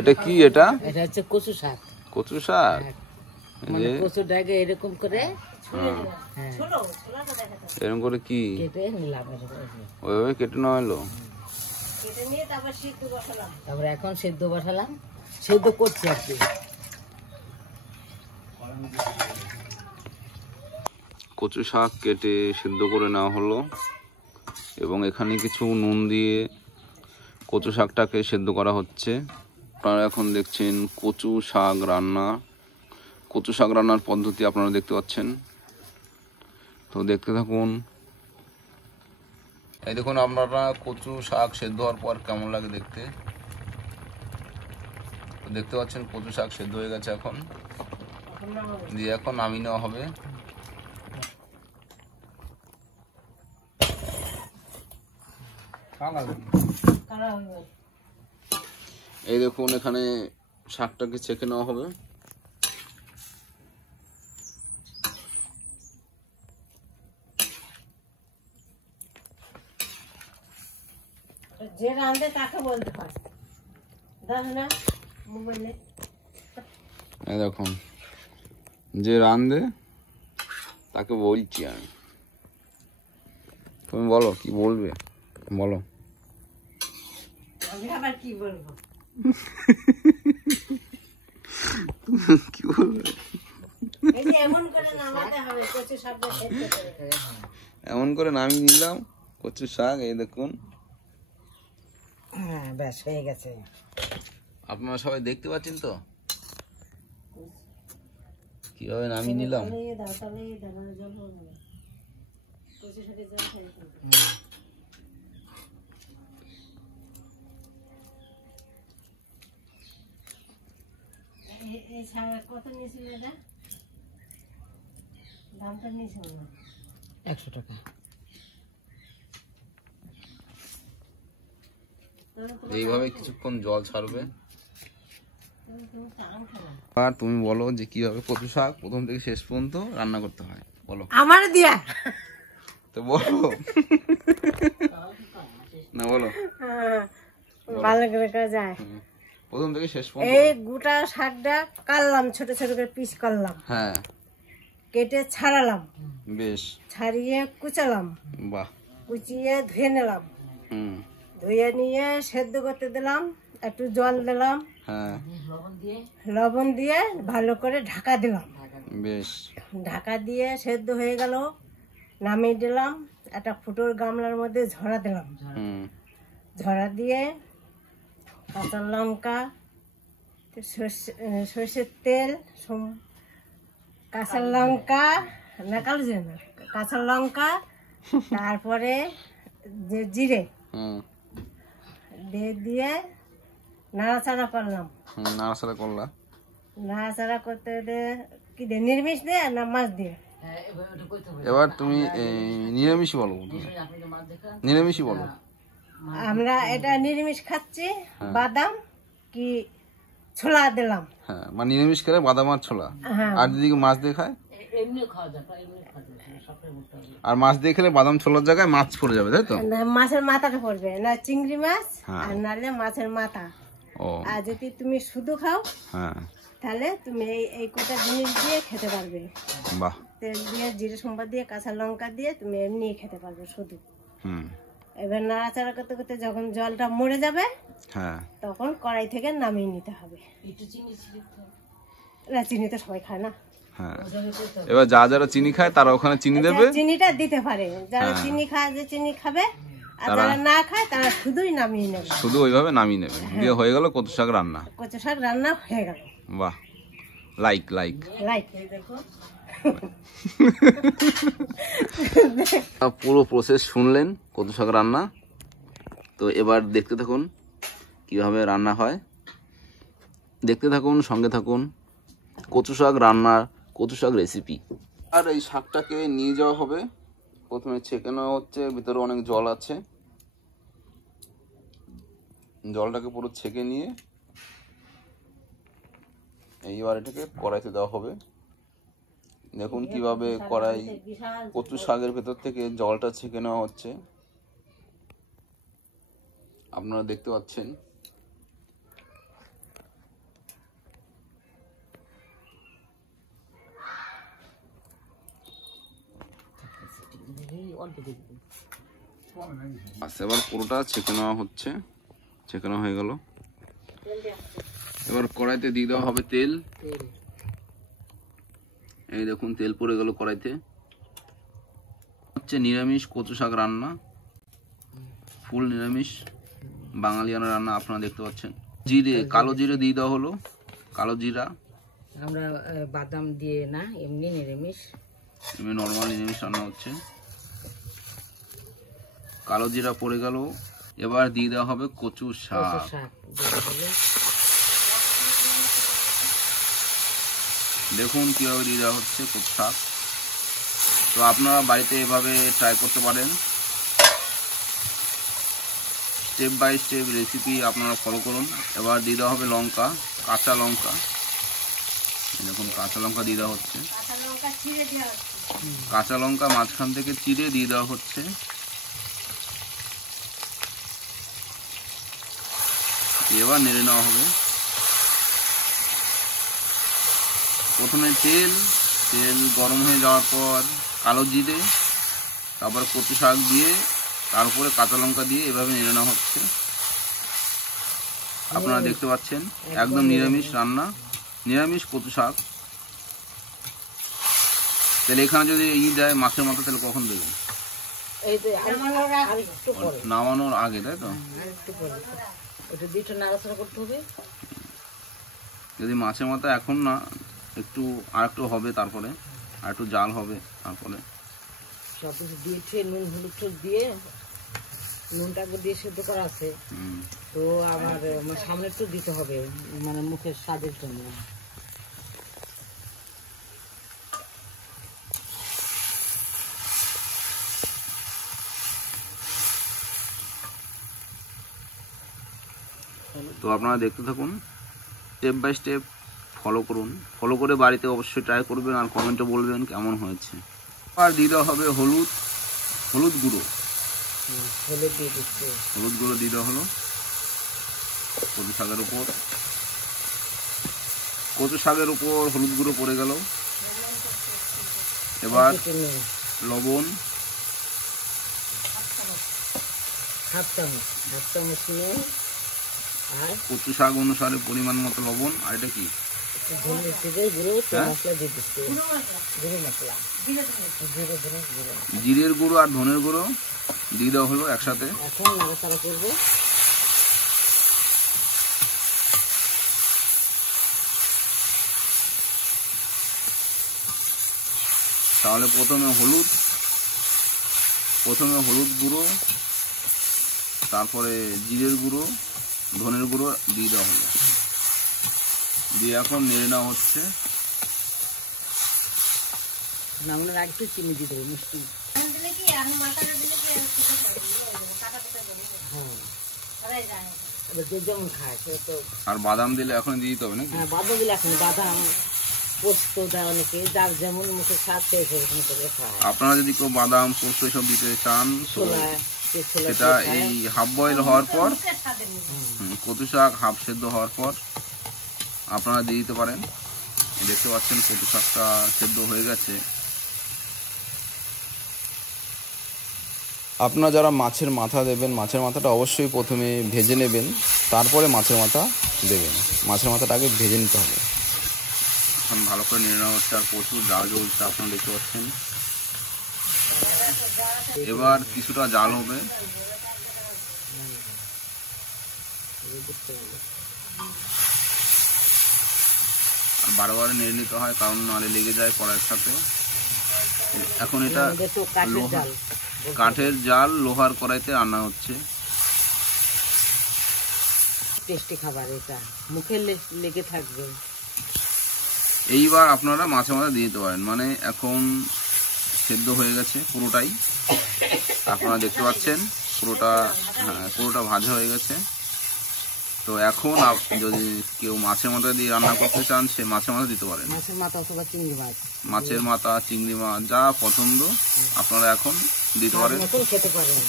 এটা কি? এটা এটা হচ্ছে কচু শাক। কচু শাক, মানে কচু ডাকে এরকম করে এরকম করে কি কেটে নিলাম, ওইভাবে কেটে নেওয়া হলো। তারপরে এখন সেদ্ধ বসালাম, সেদ্ধ করছি আর কি। কচু শাক কেটে সিদ্ধ করে নেওয়া হলো এবং এখানে কিছু নুন দিয়ে কচু শাকটাকে সেদ্ধ করা হচ্ছে। আপনারা এখন দেখছেন কচু শাক রান্না। কচু শাক রান্নার পদ্ধতি আপনারা দেখতে পাচ্ছেন, তো দেখতে থাকুন। এই দেখুন আপনারা কচু শাক সেদ্ধ হওয়ার পর কেমন লাগে দেখতে। তো দেখতে পাচ্ছেন কচু শাক সেদ্ধ হয়ে গেছে, এখন দিয়ে এখন নামিয়ে নেওয়া হবে। এই দেখুন এখানে শাকটাকে ছেঁকে নেওয়া হবে। যে রাঁধে তাকে বলতে পারে, এই দেখুন যে রাঁধে তাকে বলছি আমি। তুমি বলো কি বলবে, বলো। আমি আবার কি বলবো? কি বলবে? এমন করে নামাতে হবে কচু শাকটা সেদ্ধ করে। এমন করে নামিয়ে নিলাম কচু শাক, এই দেখুন। হ্যাঁ, ব্যাস হয়ে গেছে। আপনারা সবাই দেখতে পাচ্ছেন তো কিভাবে নামিয়ে নিলাম। কত নিয়েছিল এটা? দামটা নিয়েছিল না 100 টাকা। এইভাবে কিছুক্ষণ জল ছাড়বে। আর তুমি বলো যে কিভাবে কচু শাক প্রথম থেকে শেষ পর্যন্ত রান্না করতে হয়, বলো। আমার দিয়া তো বলো না, বলো ভালো করে কাজ যায়। প্রথম থেকে শেষ পর্যন্ত। এই গোটা শাকটা কাটলাম, ছোট ছোট করে পিস করলাম, হ্যাঁ, কেটে ছাড়ালাম, বেশ, ছাড়িয়ে কুচালাম, বাহ, কুচিয়ে ধুয়ে নিলাম, হুম, ধুয়ে নিয়ে সেদ্ধ করতে দিলাম, একটু জল দিলাম, হ্যাঁ, লবণ দিয়ে ভালো করে ঢাকা দিলাম। বেশ, ঢাকা দিয়ে সেদ্ধ হয়ে গেল, নামিয়ে দিলাম, একটা ফুটোর গামলার মধ্যে ঝরা দিলাম, হুম, ঝরা দিয়ে কাঁচা লঙ্কা, সর্ষের তেল, কাঁচা লঙ্কা না, কালো জিরে না, কাঁচা লঙ্কা, তারপরে যে জিরে হুম, দিয়ে নাড়াচাড়া করলাম। নাড়াচাড়া করলা। নাড়াচাড়া করতে কি দিয়ে, নিরামিষ দিয়ে না মাছ দিয়ে? এবার তুমি নিরামিষই বলো, নিরামিষই বলো। আমরা এটা নিরামিষ খাচ্ছি, বাদাম কি ছোলা দিলাম। হ্যাঁ, মানে নিরামিষ খেলে বাদাম আর ছোলা। হ্যাঁ, আর দিদিকে মাছ দিয়ে খায়, আর মাছ দিয়ে খেলে বাদাম ছোলার জায়গায় মাছ পড়ে যাবে, তাই তো? মাছের মাথাটা পড়বে না, চিংড়ি মাছ আর নাহলে মাছের মাথা। ও, আর যদি তুমি শুধু খাও হ্যাঁ, তাহলে তুমি এই কটা জিনিস দিয়ে খেতে পারবে। বাহ, তেল দিয়ে, জিরে সম্বাদ দিয়ে, কাঁচা লঙ্কা দিয়ে তুমি এমনি খেতে পারবে শুধু। হুম, এবার নাড়াচাড়া করতে করতে যখন জলটা মরে যাবে, হ্যাঁ, তখন কড়াই থেকে নামিয়ে নিতে হবে। না, চিনি তো সবাই খায় না। হ্যাঁ, এবার যারা চিনি খায় তারা ওখানে চিনি দেবে, চিনিটা দিতে পারে। যারা চিনি খায়, যে চিনি খাবে, আর যারা না খায় তারা শুধুই নামিয়ে নেবে, শুধু ওইভাবে নামিয়ে নেবে, দিয়ে হয়ে গেল কচু শাক রান্না। কচু শাক রান্না হয়ে গেল। বাহ, লাইক লাইক লাইক। পুরো প্রসেস শুনলেন কচু শাক রান্না। তো এবার দেখতে থাকুন কিভাবে রান্না হয়, দেখতে থাকুন, সঙ্গে থাকুন। কচু শাক রান্নার, কচু শাক রেসিপি। আর এই শাকটাকে নিয়ে যাওয়া হবে, প্রথমে ছেঁকে নেওয়া হচ্ছে, ভিতরে অনেক জল আছে, জলটাকে পুরো ছেঁকে নিয়ে এইবার এটাকে কড়াইতে দেওয়া হবে। দেখুন কিভাবে কড়াই কচু শাকের ভেতর থেকে জলটা ছেঁকে নেওয়া হচ্ছে, আপনারা দেখতে পাচ্ছেন। আচ্ছা, এবার পুরোটা ছেঁকে নেওয়া হচ্ছে, ছেঁকে নেওয়া হয়ে গেল। এবার কড়াইতে দিয়ে দেওয়া হবে তেল। এই দেখুন তেল পড়ে গেল কড়াইতে। হচ্ছে নিরামিষ কচু শাক রান্না, ফুল নিরামিষ বাঙালিয়ানা রান্না আপনারা দেখতে পাচ্ছেন। জিরে, কালো জিরে দিয়ে দেওয়া হলো, কালো জিরা। আমরা বাদাম দিয়ে না, এমনি নিরামিষ, এমনি নর্মাল নিরামিষ রান্না হচ্ছে। কালো জিরা পড়ে গেল। এবার দিয়ে দেওয়া হবে কচু শাক। দেখুন কিভাবে দিয়ে দেওয়া হচ্ছে কচু শাক। তো আপনারা বাড়িতে এভাবে ট্রাই করতে পারেন। স্টেপ বাই স্টেপ রেসিপি আপনারা ফলো করুন। এবার দিয়ে দেওয়া হবে লঙ্কা, কাঁচা লঙ্কা। দেখুন কাঁচা লঙ্কা দিয়ে দেওয়া হচ্ছে, কাঁচা লঙ্কা মাঝখান থেকে চিড়ে দিয়ে দেওয়া হচ্ছে। এবার নেড়ে নেওয়া হবে। প্রথমে তেল গরম হয়ে যাওয়ার পর কালো জিরে, তারপর কচু শাক দিয়ে, তারপরে কাঁচা লঙ্কা দিয়ে এভাবে নেড়ে নেওয়া হচ্ছে। আপনারা দেখতে পাচ্ছেন একদম নিরামিষ রান্না, নিরামিষ কচু শাক। তাহলে এখানে যদি দেয় মাছের মাথা, তাহলে কখন দেবেন? নামানোর আগে, তাই তো? যদি মাছের মাথা এখন না, একটু আর একটু হবে, তারপরে আর একটু জাল হবে, তারপরে সব কিছু দিয়েছে, নুন হলুদ দিয়ে, নুনটা দিয়ে সেদ্ধ করা আছে। তো আমার সামনে একটু দিতে হবে, মানে মুখের স্বাদের জন্য। তো আপনারা দেখতে থাকুন, স্টেপ বাই স্টেপ ফলো করুন। ফলো করে বাড়িতে অবশ্যই ট্রাই করবেন আর কমেন্টে বলবেন কেমন হয়েছে। আর দিয়ে দেওয়া হবে হলুদ গুঁড়ো। হলুদ গুঁড়ো দিয়ে দেওয়া হলো কচু শাকের উপর। কচু শাকের উপর হলুদ গুঁড়ো পড়ে গেল। এবার লবণ, হাফ চামচ নিয়ে, আর কচু শাক অনুসারে পরিমাণ মতো লবণ। আর এটা কি? জিরের গুঁড়ো আর ধনের গুঁড়ো দিয়ে দেওয়া হলো একসাথে। এখন নাড়াচাড়া করবো। তাহলে প্রথমে হলুদ গুঁড়ো, তারপরে জিরের গুঁড়ো, ধনের গুঁড়ো দিয়ে দেওয়া হলো, দিয়ে এখন নেড়ে নেওয়া হচ্ছে। নামানোর আগে একটু চিনি দিয়ে দেবো, মিষ্টি। যেমন খায় সে তো। আর বাদাম দিলে এখন দিয়ে দিতে হবে নাকি? হ্যাঁ, বাদাম দিলে এখন, বাদাম পোস্ত দেয় অনেকে, যার যেমন মুখে স্বাদ পেয়েছে খায়। আপনারা যদি কেউ বাদাম পোস্ত এসব দিতে চান, সেটা এই হাফ বয়েল হওয়ার পর, কচু শাক হাফ সেদ্ধ হওয়ার পর আপনারা দিয়ে দিতে পারেন। দেখতে পাচ্ছেন কচু শাকটা সেদ্ধ হয়ে গেছে। আপনারা যারা মাছের মাথা দেবেন, মাছের মাথাটা অবশ্যই প্রথমে ভেজে নেবেন, তারপরে মাছের মাথা দেবেন। মাছের মাথাটা আগে ভেজে নিতে হবে। এখন ভালো করে নেড়ে নেওয়া হচ্ছে, আর প্রচুর জাল জ্বলছে আপনারা দেখতে পাচ্ছেন। এবার কিছুটা জাল হবে। আর বারে নেড়ে নিতে হয়, কারণ নাহলে লেগে যায় কড়াইয়ের সাথে। এখন এটা কাঠের জাল লোহার কড়াইতে রান্না হচ্ছে। টেস্টি খাবার, এটা মুখে লেগে থাকবে। এইবার আপনারা মাছের মাথা দিয়ে দিতে পারেন। মানে এখন সেদ্ধ হয়ে গেছে পুরোটাই, আপনারা দেখতে পাচ্ছেন পুরোটা ভাজা হয়ে গেছে। তো এখন যদি কেউ মাছের মাথা দিয়ে রান্না করতে চান, সে মাছের মাথা দিতে পারেন। মাছের মাথা অথবা চিংড়ি মাছ, মাছের মাথা, চিংড়ি মাছ, যা পছন্দ আপনারা এখন দিতে পারেন। খেতে পারেন।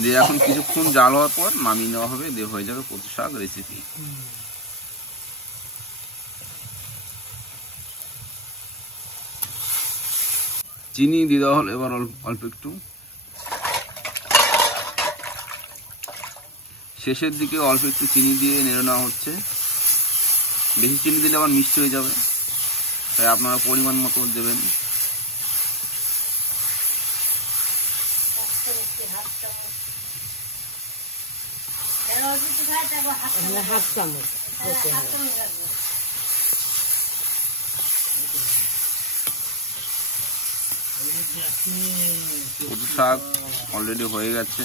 দিয়ে এখন কিছুক্ষণ জাল হওয়ার পর নামিয়ে নেওয়া হবে, দিয়ে হয়ে যাবে কচু শাক রেসিপি। চিনি দিয়ে দেওয়া হলো এবার অল্প একটু। শেষের দিকে অল্প একটু চিনি দিয়ে নেড়ে নেওয়া হচ্ছে। বেশি চিনি দিলে আবার মিষ্টি হয়ে যাবে, তাই আপনারা পরিমাণ মতো দেবেন। এখানে হাফ চামচ দিতে হবে। কচু শাক অলরেডি হয়ে গেছে।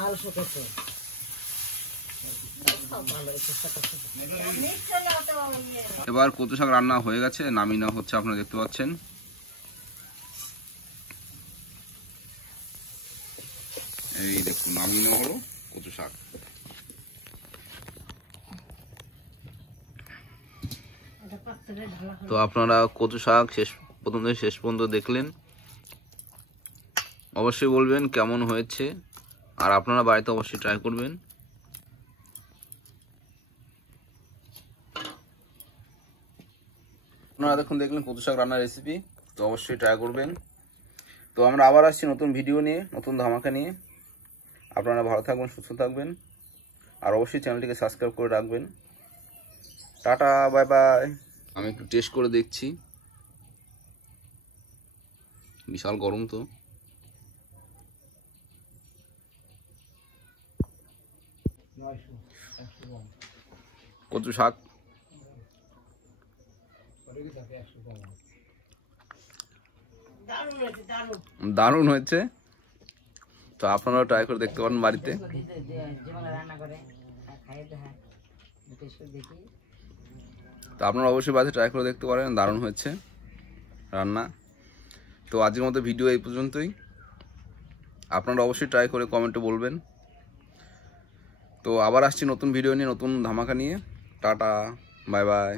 আর শুকাচ্ছে এবার কচু শাক রান্না হয়ে গেছে, নামিয়ে নেওয়া হচ্ছে। আপনারা দেখতে পাচ্ছেন এই দেখুন নামিয়ে নেওয়া হলো কচু শাক। তো আপনারা কচু শাক প্রথম থেকে শেষ পর্যন্ত দেখলেন, অবশ্যই বলবেন কেমন হয়েছে, আর আপনারা বাড়িতে অবশ্যই ট্রাই করবেন। আপনারা দেখুন দেখলেন কচু শাক রান্নার রেসিপি, তো অবশ্যই ট্রাই করবেন। তো আমরা আবার আসছি নতুন ভিডিও নিয়ে, নতুন ধামাকা নিয়ে। আপনারা ভালো থাকবেন, সুস্থ থাকবেন, আর অবশ্যই চ্যানেলটিকে সাবস্ক্রাইব করে রাখবেন। Tata, bye bye. আমি একটু টেস্ট করে দেখছি, বিশাল গরম তো। কচু শাক দারুণ হয়েছে, তো আপনারাও ট্রাই করে দেখতে পারেন বাড়িতে। তো আপনারা অবশ্যই বাড়িতে ট্রাই করে দেখতে পারেন, দারুণ হয়েছে রান্না। তো আজকের মতো ভিডিও এই পর্যন্তই। আপনারা অবশ্যই ট্রাই করে কমেন্টে বলবেন। তো আবার আসছি নতুন ভিডিও নিয়ে, নতুন ধামাকা নিয়ে। Tata, bye bye.